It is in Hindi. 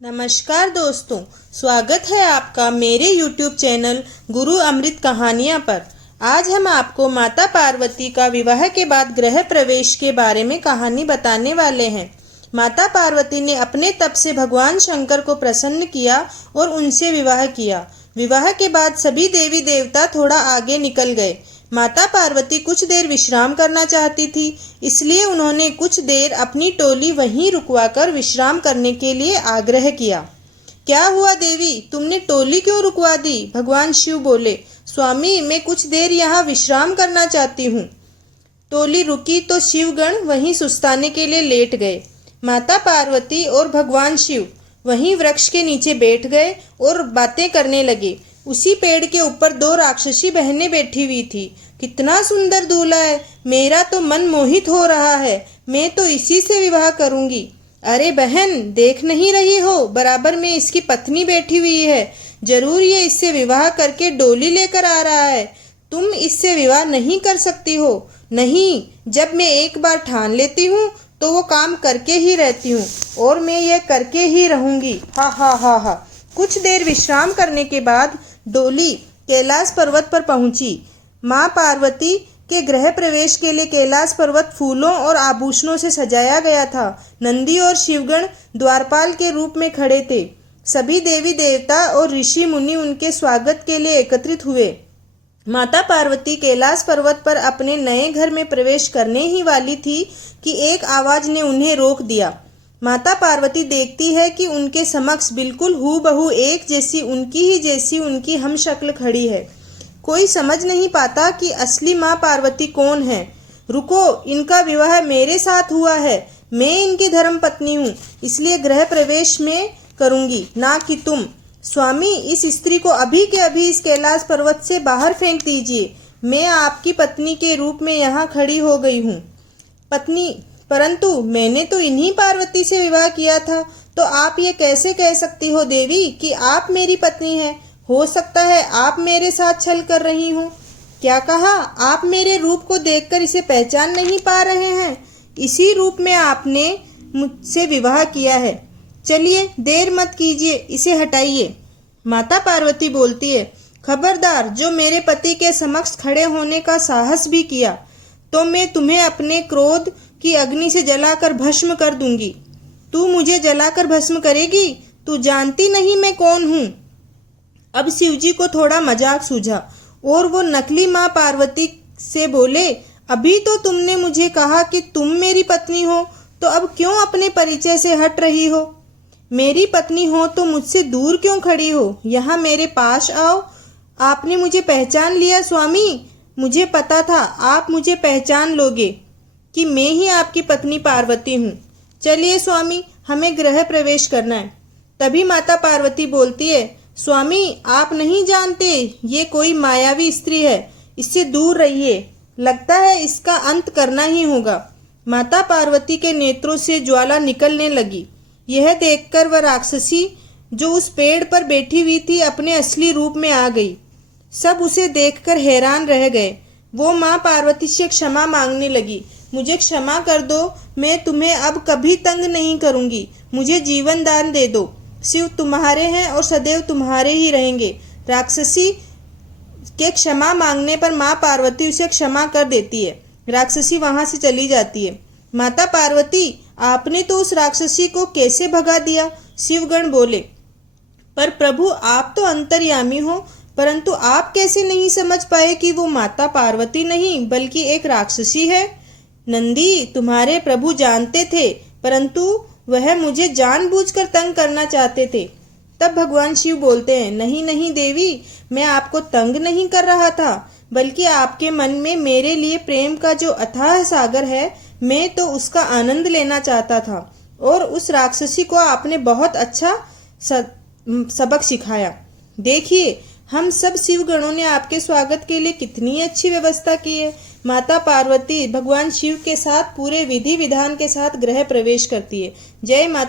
नमस्कार दोस्तों, स्वागत है आपका मेरे YouTube चैनल गुरु अमृत कहानियाँ पर। आज हम आपको माता पार्वती का विवाह के बाद गृह प्रवेश के बारे में कहानी बताने वाले हैं। माता पार्वती ने अपने तप से भगवान शंकर को प्रसन्न किया और उनसे विवाह किया। विवाह के बाद सभी देवी देवता थोड़ा आगे निकल गए। माता पार्वती कुछ देर विश्राम करना चाहती थी, इसलिए उन्होंने कुछ देर अपनी टोली वहीं रुकवाकर विश्राम करने के लिए आग्रह किया। क्या हुआ देवी, तुमने टोली क्यों रुकवा दी? भगवान शिव बोले, स्वामी मैं कुछ देर यहाँ विश्राम करना चाहती हूँ। टोली रुकी तो शिवगण वहीं सुस्ताने के लिए लेट गए। माता पार्वती और भगवान शिव वहीं वृक्ष के नीचे बैठ गए और बातें करने लगे। उसी पेड़ के ऊपर दो राक्षसी बहनें बैठी हुई थी। कितना सुंदर दूल्हा है, मेरा तो मन मोहित हो रहा है, मैं तो इसी से विवाह करूंगी। अरे बहन, देख नहीं रही हो, बराबर में इसकी पत्नी बैठी हुई है। जरूर ये इससे विवाह करके डोली लेकर आ रहा है। तुम इससे विवाह नहीं कर सकती हो। नहीं, जब मैं एक बार ठान लेती हूँ तो वो काम करके ही रहती हूँ और मैं ये करके ही रहूंगी। हा हा हा हा। कुछ देर विश्राम करने के बाद डोली कैलाश पर्वत पर पहुंची। माँ पार्वती के गृह प्रवेश के लिए कैलाश पर्वत फूलों और आभूषणों से सजाया गया था। नंदी और शिवगण द्वारपाल के रूप में खड़े थे। सभी देवी देवता और ऋषि मुनि उनके स्वागत के लिए एकत्रित हुए। माता पार्वती कैलाश पर्वत पर अपने नए घर में प्रवेश करने ही वाली थी कि एक आवाज ने उन्हें रोक दिया। माता पार्वती देखती है कि उनके समक्ष बिल्कुल हूबहू एक जैसी उनकी हम शक्ल खड़ी है। कोई समझ नहीं पाता कि असली माँ पार्वती कौन है। रुको, इनका विवाह मेरे साथ हुआ है। मैं इनकी धर्म पत्नी हूँ, इसलिए गृह प्रवेश में करूँगी, ना कि तुम। स्वामी, इस स्त्री को अभी के अभी इस कैलाश पर्वत से बाहर फेंक दीजिए। मैं आपकी पत्नी के रूप में यहाँ खड़ी हो गई हूँ। पत्नी, परंतु मैंने तो इन्हीं पार्वती से विवाह किया था, तो आप ये कैसे कह सकती हो देवी कि आप मेरी पत्नी हैं? हो सकता है आप मेरे साथ छल कर रही हो। क्या कहा? आप मेरे रूप को देखकर इसे पहचान नहीं पा रहे हैं? इसी रूप में आपने मुझसे विवाह किया है। चलिए, देर मत कीजिए, इसे हटाइए। माता पार्वती बोलती है, खबरदार, जो मेरे पति के समक्ष खड़े होने का साहस भी किया तो मैं तुम्हें अपने क्रोध की अग्नि से जलाकर भस्म कर दूंगी। तू मुझे जलाकर भस्म करेगी? तू जानती नहीं मैं कौन हूँ। अब शिवजी को थोड़ा मजाक सूझा और वो नकली माँ पार्वती से बोले, अभी तो तुमने मुझे कहा कि तुम मेरी पत्नी हो, तो अब क्यों अपने परिचय से हट रही हो? मेरी पत्नी हो तो मुझसे दूर क्यों खड़ी हो? यहाँ मेरे पास आओ। आपने मुझे पहचान लिया स्वामी? मुझे पता था आप मुझे पहचान लोगे कि मैं ही आपकी पत्नी पार्वती हूँ। चलिए स्वामी, हमें गृह प्रवेश करना है। तभी माता पार्वती बोलती है, स्वामी आप नहीं जानते, ये कोई मायावी स्त्री है, इससे दूर रहिए। लगता है इसका अंत करना ही होगा। माता पार्वती के नेत्रों से ज्वाला निकलने लगी। यह देखकर वह राक्षसी जो उस पेड़ पर बैठी हुई थी अपने असली रूप में आ गई। सब उसे देखकर हैरान रह गए। वो माँ पार्वती से क्षमा मांगने लगी। मुझे क्षमा कर दो, मैं तुम्हें अब कभी तंग नहीं करूंगी। मुझे जीवन दान दे दो। शिव तुम्हारे हैं और सदैव तुम्हारे ही रहेंगे। राक्षसी के क्षमा मांगने पर माँ पार्वती उसे क्षमा कर देती है। राक्षसी वहां से चली जाती है। माता पार्वती, आपने तो उस राक्षसी को कैसे भगा दिया? शिवगण बोले, पर प्रभु आप तो अंतर्यामी हो, परंतु आप कैसे नहीं समझ पाए कि वो माता पार्वती नहीं बल्कि एक राक्षसी है? नंदी, तुम्हारे प्रभु जानते थे, परंतु वह मुझे जानबूझकर तंग करना चाहते थे। तब भगवान शिव बोलते हैं, नहीं नहीं देवी, मैं आपको तंग नहीं कर रहा था, बल्कि आपके मन में मेरे लिए प्रेम का जो अथाह सागर है, मैं तो उसका आनंद लेना चाहता था। और उस राक्षसी को आपने बहुत अच्छा सबक सिखाया। देखिए, हम सब शिवगणों ने आपके स्वागत के लिए कितनी अच्छी व्यवस्था की है। माता पार्वती भगवान शिव के साथ पूरे विधि विधान के साथ गृह प्रवेश करती है। जय माता।